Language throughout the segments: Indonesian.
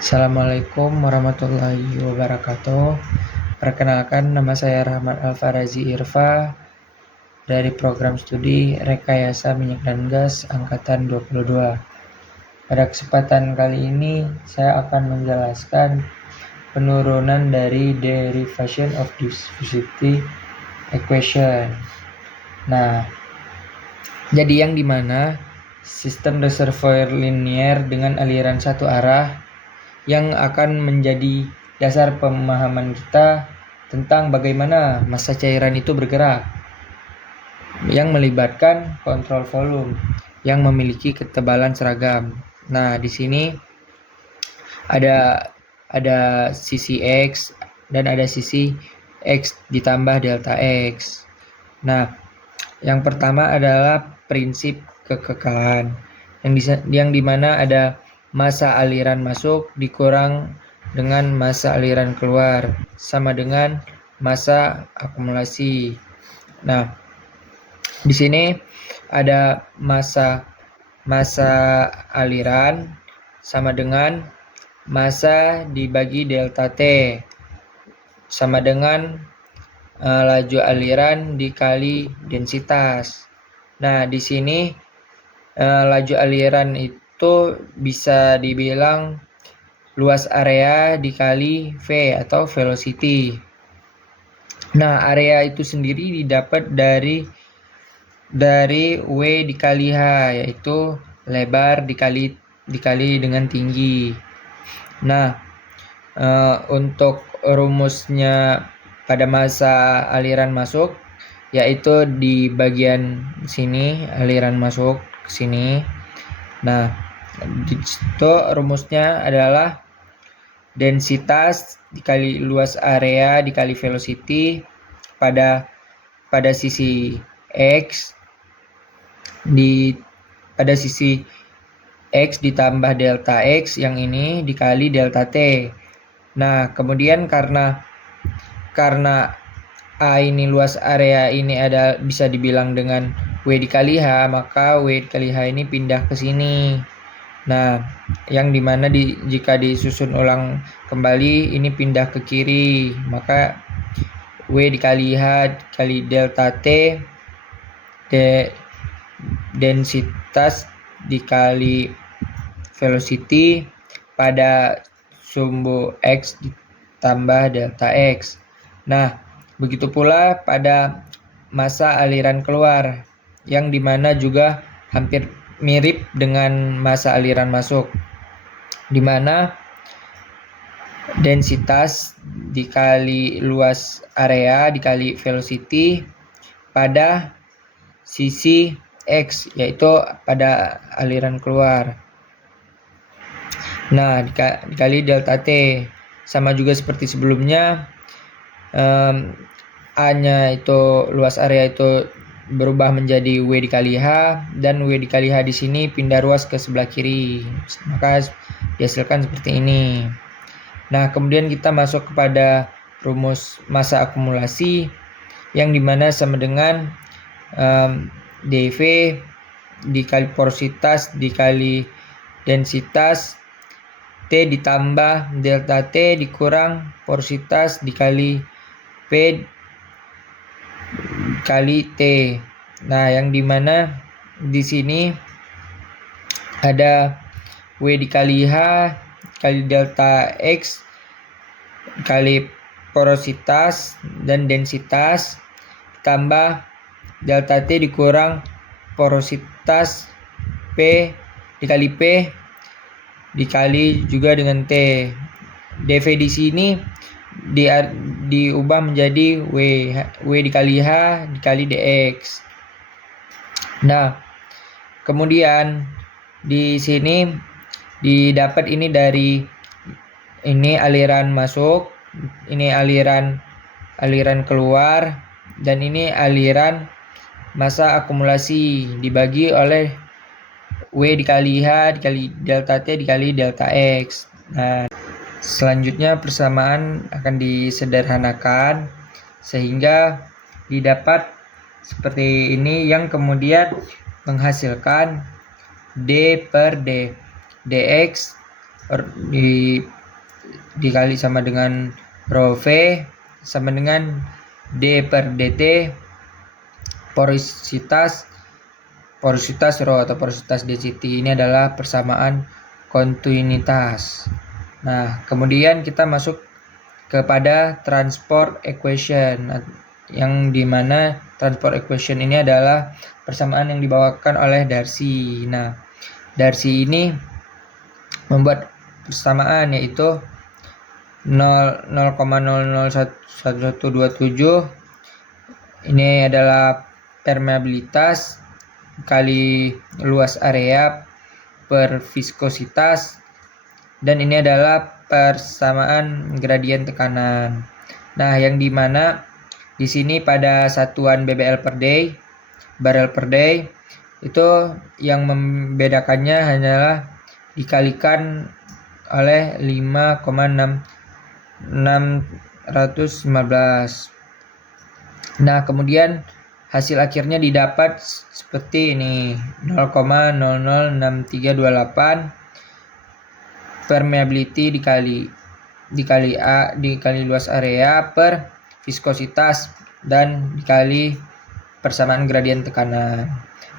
Assalamualaikum warahmatullahi wabarakatuh. Perkenalkan, nama saya Rahmat Alfarazi Irfa dari program studi Rekayasa Minyak dan Gas Angkatan 22. Pada kesempatan kali ini saya akan menjelaskan penurunan dari derivation of diffusivity equation. Nah, jadi yang dimana sistem reservoir linear dengan aliran satu arah yang akan menjadi dasar pemahaman kita tentang bagaimana massa cairan itu bergerak, yang melibatkan kontrol volume yang memiliki ketebalan seragam. Nah, di sini ada sisi X dan ada sisi X ditambah delta X. Nah, yang pertama adalah prinsip kekekalan, yang dimana ada massa aliran masuk dikurang dengan massa aliran keluar sama dengan massa akumulasi. Nah, di sini ada massa aliran sama dengan massa dibagi delta T sama dengan laju aliran dikali densitas. Nah, di sini laju aliran itu bisa dibilang luas area dikali V atau velocity. Nah, area itu sendiri didapat dari W dikali H, yaitu lebar dikali dengan tinggi. Nah, untuk rumusnya pada massa aliran masuk, yaitu di bagian sini aliran masuk ke sini. Nah, di situ rumusnya adalah densitas dikali luas area dikali velocity pada sisi X pada sisi X ditambah delta X yang ini dikali delta T. Nah, kemudian karena A ini luas area ini bisa dibilang dengan W dikali H, maka W dikali H ini pindah ke sini. Nah, yang dimana jika disusun ulang kembali ini pindah ke kiri, maka W dikali H dikali delta T densitas dikali velocity pada sumbu X ditambah delta X. Nah, begitu pula pada massa aliran keluar, yang dimana juga hampir mirip dengan massa aliran masuk, dimana densitas dikali luas area dikali velocity pada sisi X, yaitu pada aliran keluar. Nah, dikali delta T, sama juga seperti sebelumnya. A-nya itu luas area itu berubah menjadi W dikali H, dan W dikali H di sini pindah ruas ke sebelah kiri, maka dihasilkan seperti ini. Nah, kemudian kita masuk kepada rumus massa akumulasi, yang dimana sama dengan dV dikali porositas dikali densitas T ditambah delta T dikurang porositas dikali P kali T. Nah, yang dimana di sini ada W dikali H kali delta X kali porositas dan densitas tambah delta T dikurang porositas P dikali P dikali juga dengan T. dV di sini diubah menjadi W dikali H dikali dx. Nah, kemudian di sini didapat ini dari ini aliran masuk, ini aliran keluar, dan ini aliran massa akumulasi dibagi oleh W dikali H dikali delta T dikali delta X. Nah, selanjutnya persamaan akan disederhanakan sehingga didapat seperti ini, yang kemudian menghasilkan D per D dx dikali sama dengan rho V sama dengan D per dt porositas rho atau porositas density. Ini adalah persamaan kontinuitas. Nah, kemudian kita masuk kepada transport equation, yang dimana transport equation ini adalah persamaan yang dibawakan oleh Darcy. Nah, Darcy ini membuat persamaan yaitu 0,001127. Ini adalah permeabilitas kali luas area per viskositas, dan ini adalah persamaan gradien tekanan. Nah, yang dimana di sini pada satuan BBL per day, barrel per day, itu yang membedakannya hanyalah dikalikan oleh 5,615. Nah, kemudian hasil akhirnya didapat seperti ini, 0,006328 permeability dikali luas area per viskositas dan dikali persamaan gradien tekanan.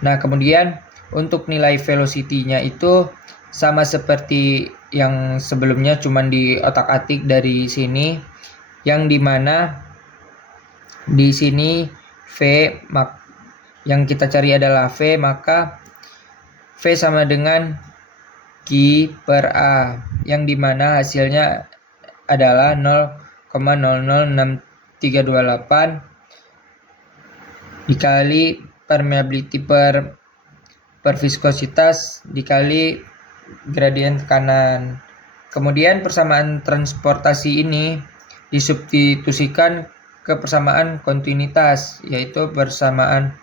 Nah, kemudian untuk nilai velocity-nya itu sama seperti yang sebelumnya, cuman di otak-atik dari sini, yang dimana di sini yang kita cari adalah V, maka V sama dengan Q per A, yang dimana hasilnya adalah 0,006328 dikali permeability per viskositas dikali gradien tekanan. Kemudian persamaan transportasi ini disubstitusikan ke persamaan kontinuitas, yaitu persamaan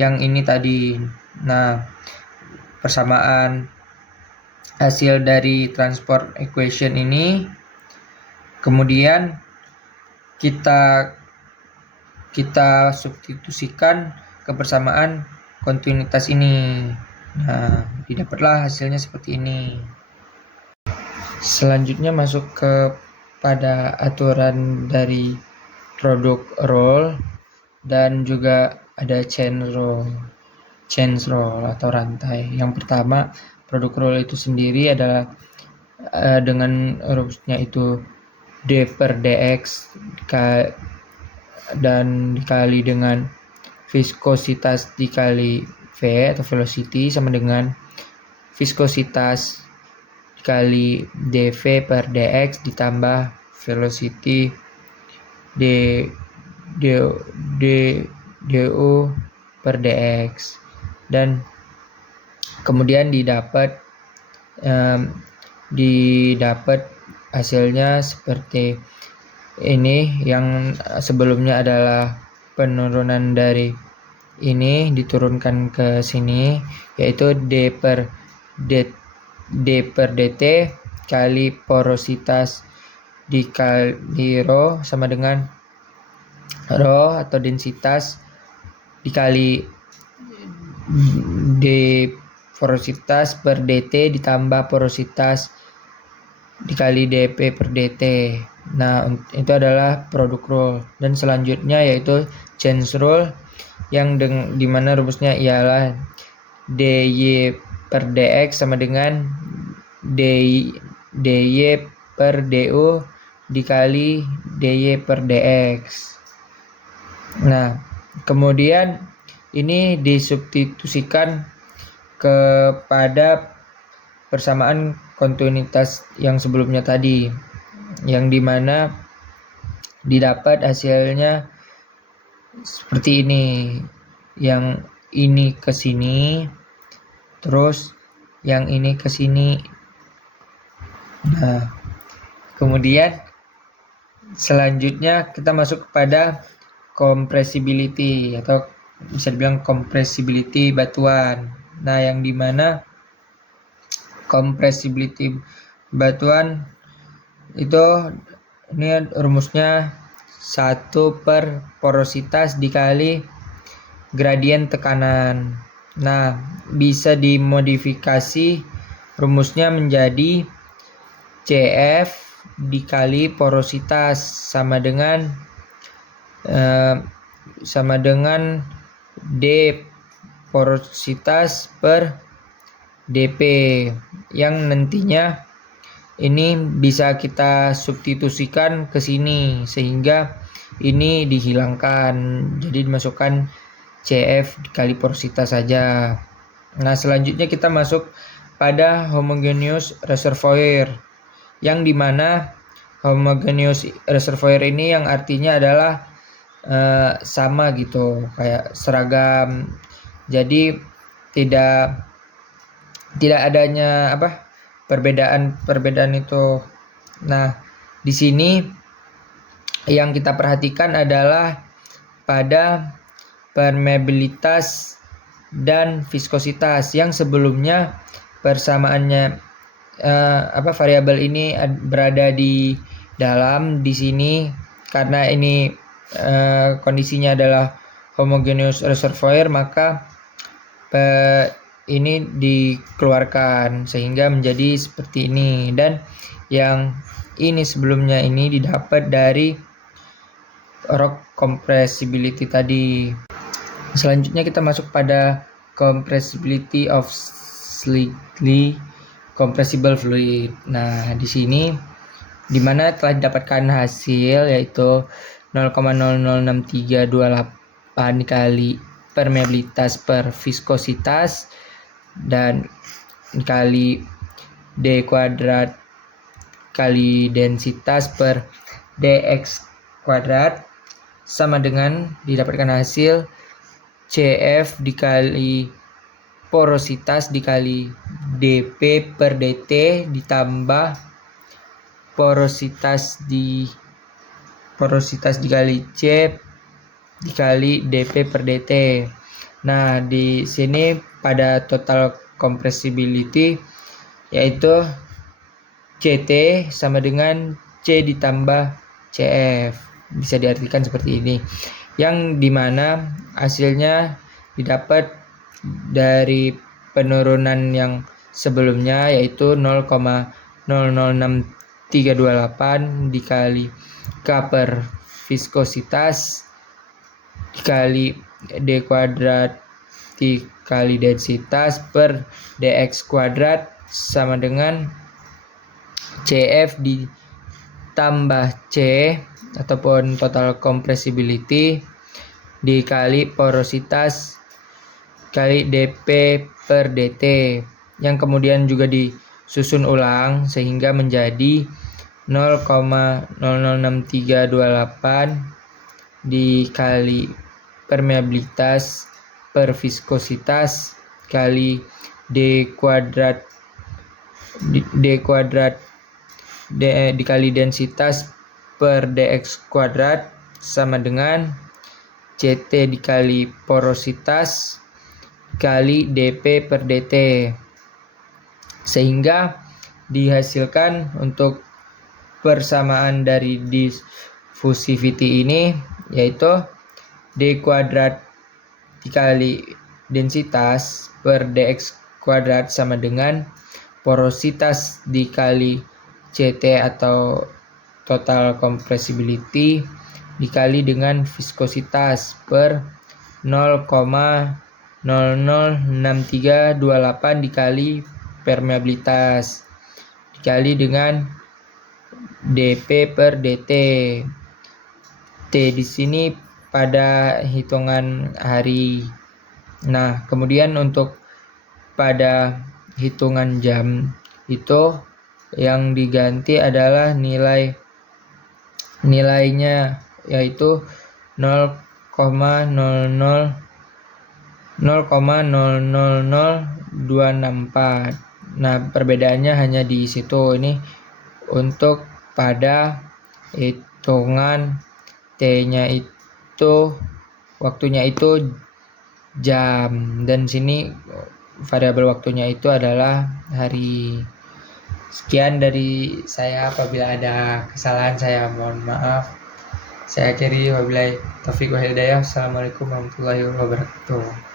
yang ini tadi. Nah, persamaan hasil dari transport equation ini kemudian kita substitusikan ke persamaan kontinuitas ini. Nah, didapatlah hasilnya seperti ini. Selanjutnya masuk kepada aturan dari produk roll dan juga ada chain roll atau rantai. Yang pertama, produk roll itu sendiri adalah dengan rumusnya itu D per dx dan dikali dengan viskositas dikali V atau velocity sama dengan viskositas dikali dv per dx ditambah velocity du per dx, dan kemudian didapat hasilnya seperti ini. Yang sebelumnya adalah penurunan dari ini diturunkan ke sini, yaitu D per dt kali porositas dikali rho sama dengan rho atau densitas dikali D porositas per dt ditambah porositas dikali dp per dt. Nah, itu adalah produk roll. Dan selanjutnya yaitu chain roll, yang dimana rumusnya ialah dy per dx sama dengan dy per du dikali dy per dx. Nah, kemudian ini disubstitusikan kepada persamaan kontinuitas yang sebelumnya tadi, yang dimana didapat hasilnya seperti ini. Yang ini ke sini, terus yang ini ke sini. Nah, kemudian selanjutnya kita masuk kepada compressibility atau bisa dibilang compressibility batuan. Nah, yang dimana compressibility batuan itu ini rumusnya 1 per porositas dikali gradien tekanan. Nah, bisa dimodifikasi rumusnya menjadi CF dikali porositas sama dengan D porositas per dP, yang nantinya ini bisa kita substitusikan ke sini sehingga ini dihilangkan, jadi dimasukkan CF dikali porositas saja. Nah, selanjutnya kita masuk pada homogeneous reservoir, yang dimana homogeneous reservoir ini yang artinya adalah sama gitu, kayak seragam. Jadi tidak adanya perbedaan itu. Nah, di sini yang kita perhatikan adalah pada permeabilitas dan viskositas, yang sebelumnya persamaannya variabel ini berada di dalam di sini karena ini kondisinya adalah homogeneous reservoir, maka ini dikeluarkan sehingga menjadi seperti ini, dan yang ini sebelumnya ini didapat dari rock compressibility tadi. Selanjutnya kita masuk pada compressibility of slightly compressible fluid. Nah, di sini dimana telah didapatkan hasil yaitu 0,006328 kali permeabilitas per viskositas dan kali D kuadrat kali densitas per dx kuadrat sama dengan didapatkan hasil CF dikali porositas dikali dP per dt ditambah porositas dikali C dikali dP per dt. Nah, di sini pada total compressibility yaitu CT sama dengan C ditambah CF. Bisa diartikan seperti ini. Yang dimana hasilnya didapat dari penurunan yang sebelumnya yaitu 0,006328 dikali K per viskositas dikali D kuadrat dikali densitas per dx kuadrat sama dengan CF ditambah C ataupun total compressibility dikali porositas kali dP per dt, yang kemudian juga disusun ulang sehingga menjadi 0,006328 dikali permeabilitas per viskositas kali D kuadrat dikali densitas per dx kuadrat sama dengan CT dikali porositas kali dP per dt, sehingga dihasilkan untuk persamaan dari diffusivity ini yaitu D kuadrat dikali densitas per dx kuadrat sama dengan porositas dikali CT atau total compressibility dikali dengan viskositas per 0,006328 dikali permeabilitas dikali dengan dP per dt. T di sini pada hitungan hari. Nah, kemudian untuk pada hitungan jam itu yang diganti adalah nilainya yaitu 0,000264. Nah, perbedaannya hanya di situ. Ini untuk pada hitungan T-nya itu waktunya itu jam, dan sini variabel waktunya itu adalah hari. Sekian dari saya, apabila ada kesalahan saya mohon maaf. Saya akhiri, wabillahi taufiq wal hidayah. Assalamualaikum warahmatullahi wabarakatuh.